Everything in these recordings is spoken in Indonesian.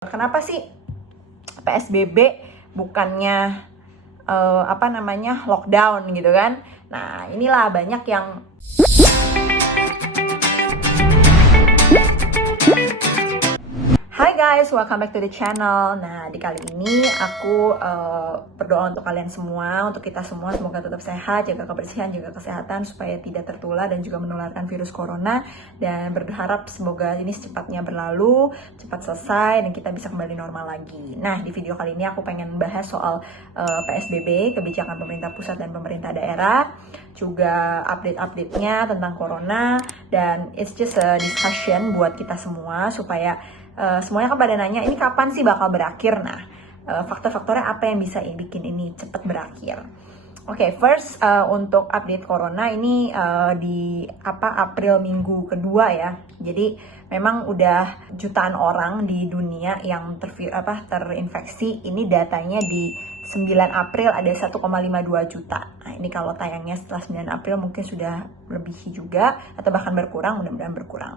Kenapa sih PSBB bukannya lockdown gitu kan? Nah, inilah banyak yang Hai guys, welcome back to the channel. Nah, di kali ini aku berdoa untuk kalian semua, untuk kita semua, semoga tetap sehat, jaga kebersihan, jaga kesehatan supaya tidak tertular dan juga menularkan virus corona, dan berharap semoga ini secepatnya berlalu, cepat selesai dan kita bisa kembali normal lagi. Nah, di video kali ini aku pengen bahas soal PSBB, kebijakan pemerintah pusat dan pemerintah daerah, juga update-update-nya tentang corona, dan it's just a discussion buat kita semua supaya semuanya kan pada nanya ini kapan sih bakal berakhir. Nah, faktor-faktornya apa yang bisa bikin ini cepat berakhir. Oke, first untuk update corona ini di April minggu kedua ya. Jadi memang udah jutaan orang di dunia yang terinfeksi. Ini datanya di 9 April ada 1,52 juta. Nah, ini kalau tayangnya setelah 9 April mungkin sudah lebih juga atau bahkan berkurang, mudah-mudahan berkurang.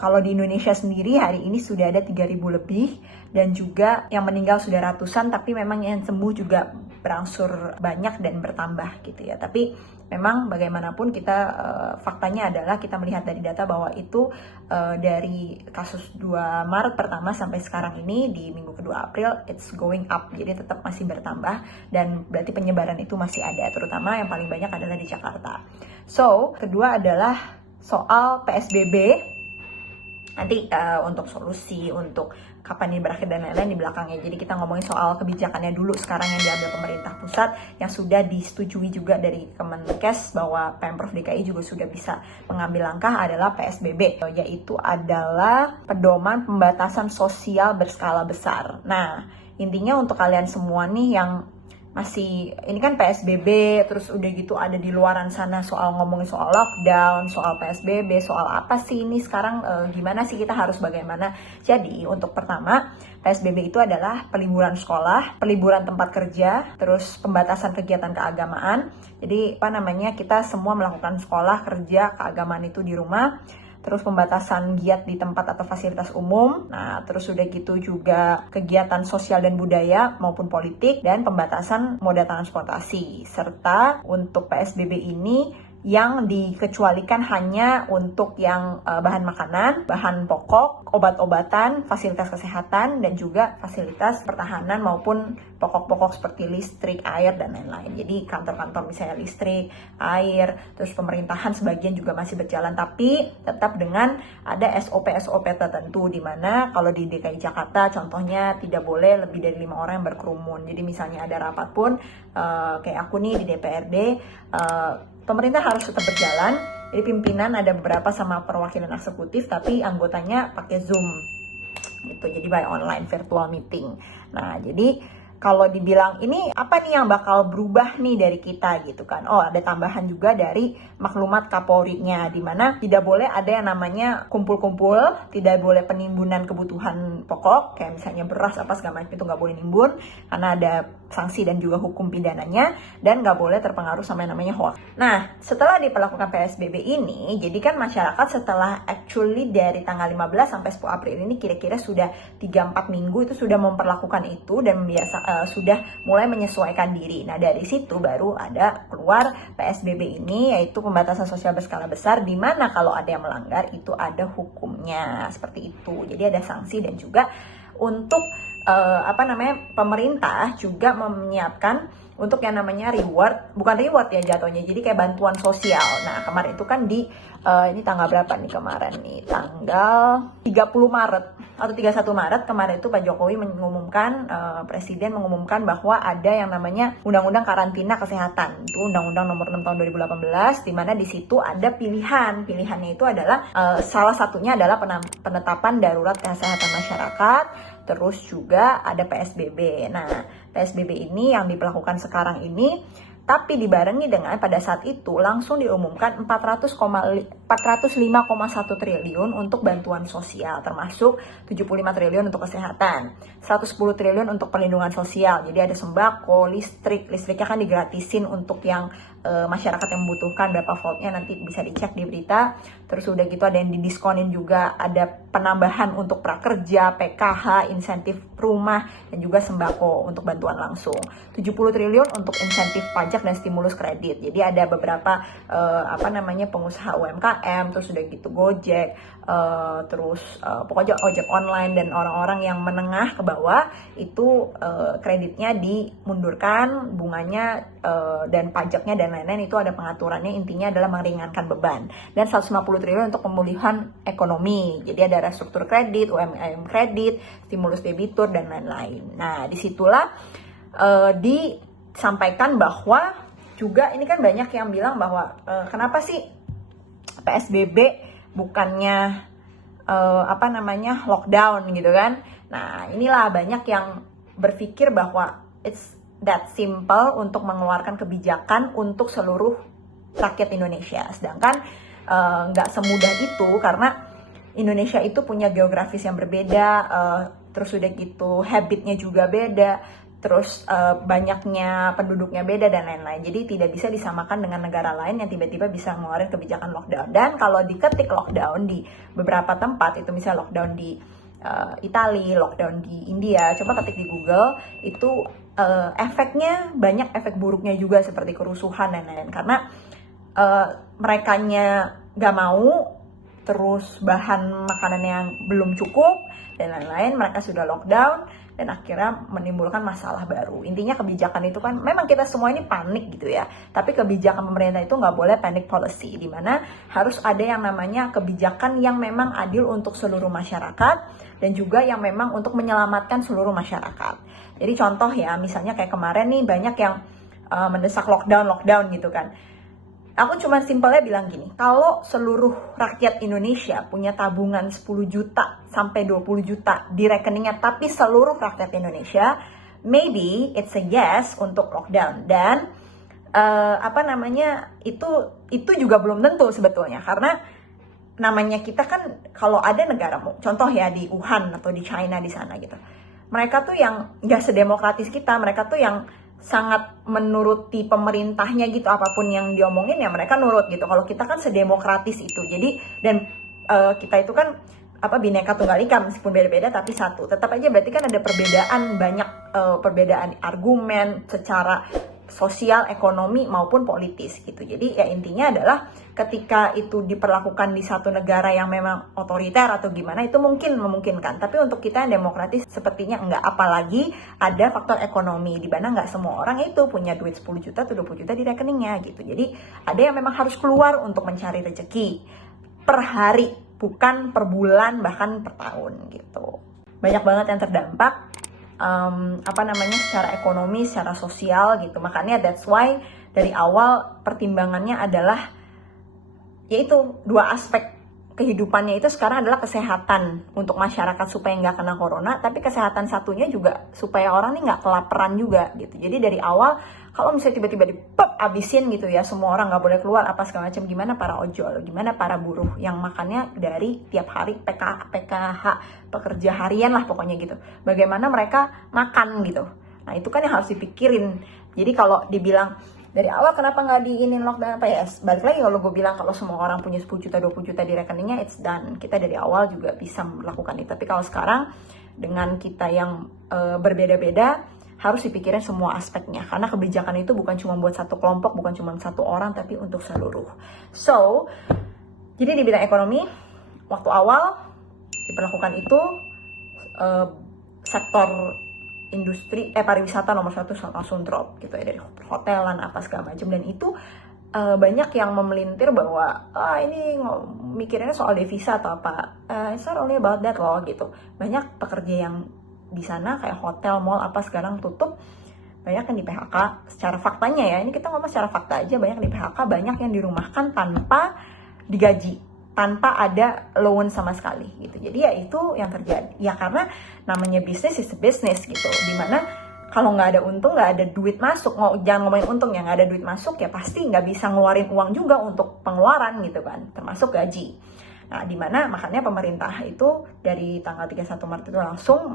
Kalau di Indonesia sendiri hari ini sudah ada 3.000 lebih, dan juga yang meninggal sudah ratusan, tapi memang yang sembuh juga berangsur banyak dan bertambah gitu ya. Tapi memang bagaimanapun kita faktanya adalah kita melihat dari data bahwa itu dari kasus 2 Maret pertama sampai sekarang ini di minggu kedua April it's going up, jadi tetap masih bertambah dan berarti penyebaran itu masih ada, terutama yang paling banyak adalah di Jakarta. So, kedua adalah soal PSBB. Nanti untuk solusi, untuk kapan ini berakhir dan lain-lain di belakangnya. Jadi kita ngomongin soal kebijakannya dulu sekarang yang diambil pemerintah pusat, yang sudah disetujui juga dari Kemenkes bahwa Pemprov DKI juga sudah bisa mengambil langkah, adalah PSBB, yaitu adalah pedoman pembatasan sosial berskala besar. Nah, intinya untuk kalian semua nih yang masih, ini kan PSBB, terus udah gitu ada di luaran sana soal ngomongin soal lockdown, soal PSBB, soal apa sih ini sekarang, gimana sih kita harus bagaimana. Jadi untuk pertama, PSBB itu adalah peliburan sekolah, peliburan tempat kerja, terus pembatasan kegiatan keagamaan. Jadi kita semua melakukan sekolah, kerja, keagamaan itu di rumah. Terus pembatasan giat di tempat atau fasilitas umum. Nah, terus udah gitu juga kegiatan sosial dan budaya maupun politik, dan pembatasan moda transportasi. Serta untuk PSBB ini yang dikecualikan hanya untuk yang bahan makanan, bahan pokok, obat-obatan, fasilitas kesehatan, dan juga fasilitas pertahanan maupun pokok-pokok seperti listrik, air, dan lain-lain. Jadi kantor-kantor misalnya listrik, air, terus pemerintahan sebagian juga masih berjalan, tapi tetap dengan ada SOP-SOP tertentu, di mana kalau di DKI Jakarta contohnya tidak boleh lebih dari 5 orang yang berkerumun. Jadi misalnya ada rapat pun kayak aku nih di DPRD, pemerintah harus tetap berjalan. Jadi pimpinan ada beberapa sama perwakilan eksekutif, tapi anggotanya pakai Zoom gitu. Jadi by online virtual meeting. Nah, jadi kalau dibilang ini apa nih yang bakal berubah nih dari kita gitu kan. Oh, ada tambahan juga dari maklumat Kapolri-nya, di mana tidak boleh ada yang namanya kumpul-kumpul, tidak boleh penimbunan kebutuhan pokok, kayak misalnya beras apa segala macam, itu nggak boleh nimbun karena ada sanksi dan juga hukum pidananya, dan nggak boleh terpengaruh sama yang namanya hoax. Nah, setelah diperlakukan PSBB ini, jadi kan masyarakat setelah actually dari tanggal 15 sampai 10 April ini kira-kira sudah 3-4 minggu itu sudah memperlakukan itu dan sudah mulai menyesuaikan diri. Nah, dari situ baru ada keluar PSBB ini, yaitu pembatasan sosial berskala besar, di mana kalau ada yang melanggar itu ada hukumnya, seperti itu. Jadi ada sanksi, dan juga untuk pemerintah juga menyiapkan untuk yang namanya bukan reward ya jatuhnya, jadi kayak bantuan sosial. Nah, kemarin itu kan ini tanggal berapa nih kemarin nih, tanggal 30 Maret atau 31 Maret kemarin itu Pak Jokowi mengumumkan, Presiden mengumumkan bahwa ada yang namanya Undang-Undang Karantina Kesehatan. Itu Undang-Undang Nomor 6 Tahun 2018, di mana di situ ada pilihannya itu adalah salah satunya adalah penetapan darurat kesehatan masyarakat, terus juga ada PSBB. Nah, PSBB ini yang diberlakukan sekarang ini Tapi dibarengi dengan pada saat itu langsung diumumkan 405,1 triliun untuk bantuan sosial, termasuk 75 triliun untuk kesehatan, 110 triliun untuk perlindungan sosial. Jadi ada sembako, listriknya kan digratisin untuk yang masyarakat yang membutuhkan, berapa voltnya nanti bisa dicek di berita. Terus udah gitu ada yang didiskonin juga, ada penambahan untuk prakerja, PKH, insentif rumah, dan juga sembako untuk bantuan langsung. 70 triliun untuk insentif pajak dan stimulus kredit. Jadi ada beberapa pengusaha UMKM, terus udah gitu Gojek, pokoknya ojek online dan orang-orang yang menengah ke bawah itu kreditnya dimundurkan, bunganya dan pajaknya dan lain-lain itu ada pengaturannya, intinya adalah meringankan beban. Dan 150 triliun untuk pemulihan ekonomi. Jadi ada restruktur kredit, UMKM kredit, stimulus debitur dan lain-lain. Nah, disitulah disampaikan bahwa juga ini kan banyak yang bilang bahwa kenapa sih PSBB bukannya lockdown gitu kan. Nah, inilah banyak yang berpikir bahwa it's that simple untuk mengeluarkan kebijakan untuk seluruh rakyat Indonesia. Sedangkan nggak semudah itu karena Indonesia itu punya geografis yang berbeda, terus udah gitu habitnya juga beda, terus banyaknya penduduknya beda dan lain-lain. Jadi tidak bisa disamakan dengan negara lain yang tiba-tiba bisa ngeluarin kebijakan lockdown. Dan kalau diketik lockdown di beberapa tempat, itu misalnya lockdown di Italia, lockdown di India, coba ketik di Google, itu efeknya banyak efek buruknya juga seperti kerusuhan dan lain-lain. Karena merekanya gak mau, terus bahan makanan yang belum cukup dan lain-lain, mereka sudah lockdown dan akhirnya menimbulkan masalah baru. Intinya kebijakan itu kan memang kita semua ini panik gitu ya, tapi kebijakan pemerintah itu nggak boleh panic policy, di mana harus ada yang namanya kebijakan yang memang adil untuk seluruh masyarakat dan juga yang memang untuk menyelamatkan seluruh masyarakat. Jadi contoh ya, misalnya kayak kemarin nih banyak yang mendesak lockdown gitu kan. Aku cuma simpelnya bilang gini, kalau seluruh rakyat Indonesia punya tabungan 10 juta sampai 20 juta di rekeningnya, tapi seluruh rakyat Indonesia, maybe it's a yes untuk lockdown. Dan itu juga belum tentu sebetulnya, karena namanya kita kan kalau ada negara, contoh ya di Wuhan atau di China di sana gitu, mereka tuh yang gak sedemokratis kita, mereka tuh yang sangat menuruti pemerintahnya gitu, apapun yang diomongin ya mereka nurut gitu. Kalau kita kan sedemokratis itu. Jadi dan kita itu kan Bhinneka Tunggal Ika, meskipun beda-beda tapi satu. Tetap aja berarti kan ada perbedaan, banyak perbedaan argumen secara sosial, ekonomi maupun politis gitu. Jadi ya intinya adalah ketika itu diperlakukan di satu negara yang memang otoriter atau gimana, itu mungkin memungkinkan. Tapi untuk kita yang demokratis sepertinya enggak. Apalagi ada faktor ekonomi di mana enggak semua orang itu punya duit 10 juta atau 20 juta di rekeningnya gitu. Jadi ada yang memang harus keluar untuk mencari rezeki per hari, bukan per bulan bahkan per tahun gitu. Banyak banget yang terdampak secara ekonomi, secara sosial gitu. Makanya that's why dari awal pertimbangannya adalah yaitu dua aspek kehidupannya itu sekarang adalah kesehatan untuk masyarakat supaya nggak kena corona, tapi kesehatan satunya juga supaya orang ini nggak kelaparan juga gitu. Jadi dari awal kalau misalnya tiba-tiba abisin gitu ya, semua orang nggak boleh keluar apa segala macam, gimana para ojol, gimana para buruh yang makannya dari tiap hari PKH, pekerja harian lah pokoknya gitu, bagaimana mereka makan gitu. Nah itu kan yang harus dipikirin. Jadi kalau dibilang dari awal kenapa nggak diinin lockdown apa ya, balik lagi kalau gue bilang kalau semua orang punya 10 juta 20 juta di rekeningnya, it's done. Kita dari awal juga bisa melakukan itu. Tapi kalau sekarang dengan kita yang berbeda-beda, harus dipikirin semua aspeknya, karena kebijakan itu bukan cuma buat satu kelompok, bukan cuma satu orang, tapi untuk seluruh. So, jadi di bidang ekonomi, waktu awal diperlakukan itu sektor industri pariwisata nomor 1 langsung drop gitu ya, dari hotelan apa segala macam. Dan itu banyak yang memelintir bahwa ini mikirinnya soal devisa atau apa. It's not only about that loh gitu. Banyak pekerja yang di sana kayak hotel, mall apa sekarang tutup, banyak yang di PHK. Secara faktanya ya, ini kita ngomong secara fakta aja, banyak yang di PHK, banyak yang dirumahkan tanpa digaji, tanpa ada loan sama sekali gitu. Jadi ya itu yang terjadi ya, karena namanya bisnis is business gitu, dimana kalau nggak ada untung, nggak ada duit masuk. Jangan ngomongin untung ya, nggak ada duit masuk ya pasti nggak bisa ngeluarin uang juga untuk pengeluaran gitu kan, termasuk gaji. Nah, dimana makanya pemerintah itu dari tanggal 31 Maret itu langsung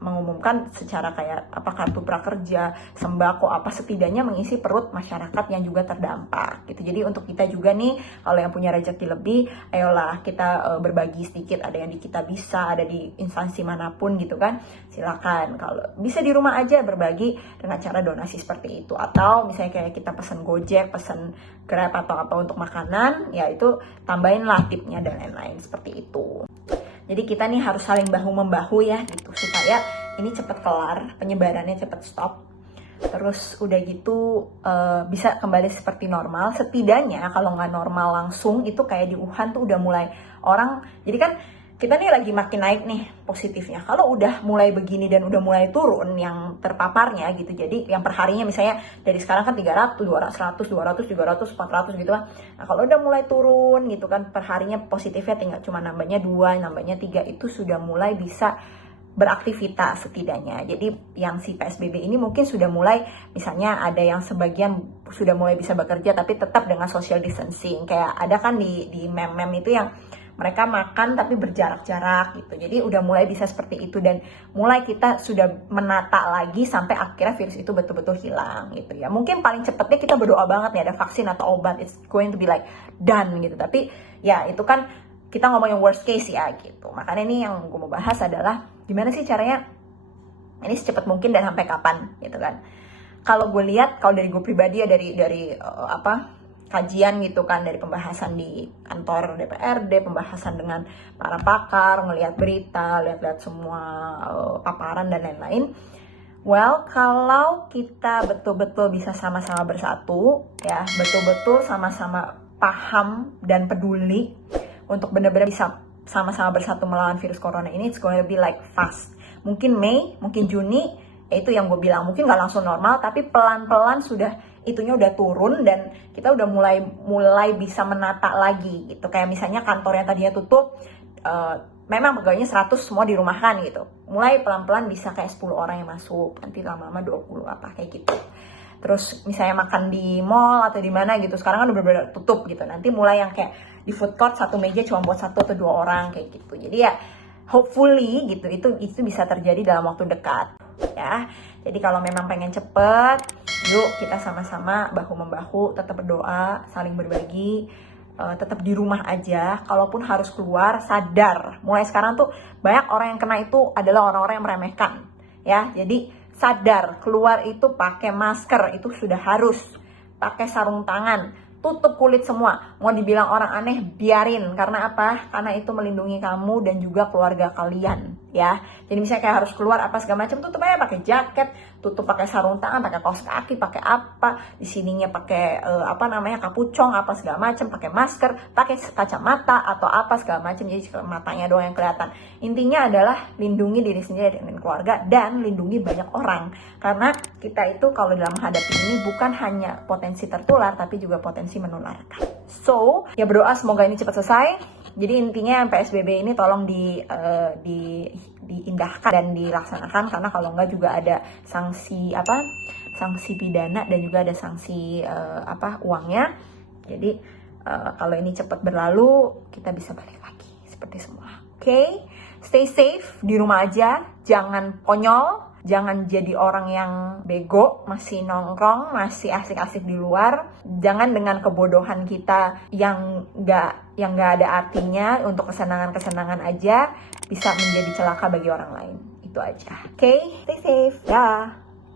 mengumumkan secara kayak apa kartu prakerja, sembako, apa setidaknya mengisi perut masyarakat yang juga terdampak gitu. Jadi untuk kita juga nih, kalau yang punya rezeki lebih, ayolah kita berbagi sedikit. Ada yang di kita bisa, ada di instansi manapun gitu kan, silakan. Kalau bisa di rumah aja berbagi dengan cara donasi seperti itu, atau misalnya kayak kita pesan Gojek, pesan Grab atau apa untuk makanan, ya itu tambahin lah tipnya dan lain-lain seperti itu. Jadi kita nih harus saling bahu-membahu ya gitu, supaya ini cepet kelar, penyebarannya cepet stop. Terus udah gitu bisa kembali seperti normal. Setidaknya kalau nggak normal langsung, itu kayak di Wuhan tuh udah mulai orang, jadi kan kita nih lagi makin naik nih positifnya. Kalau udah mulai begini dan udah mulai turun yang terpaparnya gitu, jadi yang perharinya misalnya dari sekarang kan 300, 200, 100, 200, 300, 400 gitu kan. Nah kalau udah mulai turun gitu kan, perharinya positifnya tinggal cuma nambahnya 2, nambahnya 3, itu sudah mulai bisa beraktivitas setidaknya. Jadi yang si PSBB ini mungkin sudah mulai, misalnya ada yang sebagian sudah mulai bisa bekerja tapi tetap dengan social distancing. Kayak ada kan di meme-meme itu yang mereka makan tapi berjarak-jarak gitu. Jadi udah mulai bisa seperti itu, dan mulai kita sudah menata lagi sampai akhirnya virus itu betul-betul hilang gitu ya. Mungkin paling cepetnya kita berdoa banget nih ada vaksin atau obat, it's going to be like done gitu. Tapi ya itu kan kita ngomongin worst case ya gitu. Makanya ini yang gue mau bahas adalah gimana sih caranya ini secepat mungkin dan sampai kapan gitu kan. Kalau gue lihat, kalau dari gue pribadi ya, dari kajian gitu kan, dari pembahasan di kantor DPRD, pembahasan dengan para pakar, ngelihat berita, lihat-lihat semua paparan dan lain-lain. Well, kalau kita betul-betul bisa sama-sama bersatu, ya betul-betul sama-sama paham dan peduli untuk benar-benar bisa sama-sama bersatu melawan virus corona ini, it's gonna be like fast. Mungkin Mei, mungkin Juni, itu yang gue bilang, mungkin nggak langsung normal, tapi pelan-pelan sudah itunya udah turun dan kita udah mulai bisa menata lagi gitu. Kayak misalnya kantor yang tadinya tutup, memang pegawainya 100 semua dirumahkan gitu. Mulai pelan-pelan bisa kayak 10 orang yang masuk, nanti lama-lama 20 apa kayak gitu. Terus misalnya makan di mall atau di mana gitu, sekarang kan udah bener-bener tutup gitu. Nanti mulai yang kayak di food court satu meja cuma buat 1 atau 2 orang kayak gitu. Jadi ya hopefully gitu, itu bisa terjadi dalam waktu dekat ya. Jadi kalau memang pengen cepet, yuk kita sama-sama bahu-membahu, tetap berdoa, saling berbagi, tetap di rumah aja. Kalaupun harus keluar, sadar mulai sekarang tuh banyak orang yang kena itu adalah orang-orang yang meremehkan ya. Jadi sadar, keluar itu pakai masker, itu sudah harus, pakai sarung tangan, tutup kulit semua. Mau dibilang orang aneh, biarin. Karena apa? Karena itu melindungi kamu dan juga keluarga kalian ya. Jadi misalnya kayak harus keluar apa segala macam, tutup aja pakai jaket, tutup pakai sarung tangan, pakai kaos kaki, pakai apa, di sininya pakai kapucong apa segala macam, pakai masker, pakai kacamata atau apa segala macam, jadi matanya doang yang kelihatan. Intinya adalah lindungi diri sendiri dan keluarga, dan lindungi banyak orang. Karena kita itu kalau dalam menghadapi ini bukan hanya potensi tertular, tapi juga potensi menularkan. So, ya berdoa semoga ini cepat selesai. Jadi intinya PSBB ini tolong diindahkan dan dilaksanakan, karena kalau enggak juga ada sanksi pidana dan juga ada sanksi uangnya. Jadi kalau ini cepat berlalu, kita bisa balik lagi seperti semula. Oke? Stay safe di rumah aja, jangan konyol. Jangan jadi orang yang bego, masih nongkrong, masih asik-asik di luar. Jangan dengan kebodohan kita yang nggak ada artinya untuk kesenangan-kesenangan aja bisa menjadi celaka bagi orang lain. Itu aja. Oke? Stay safe. Dah.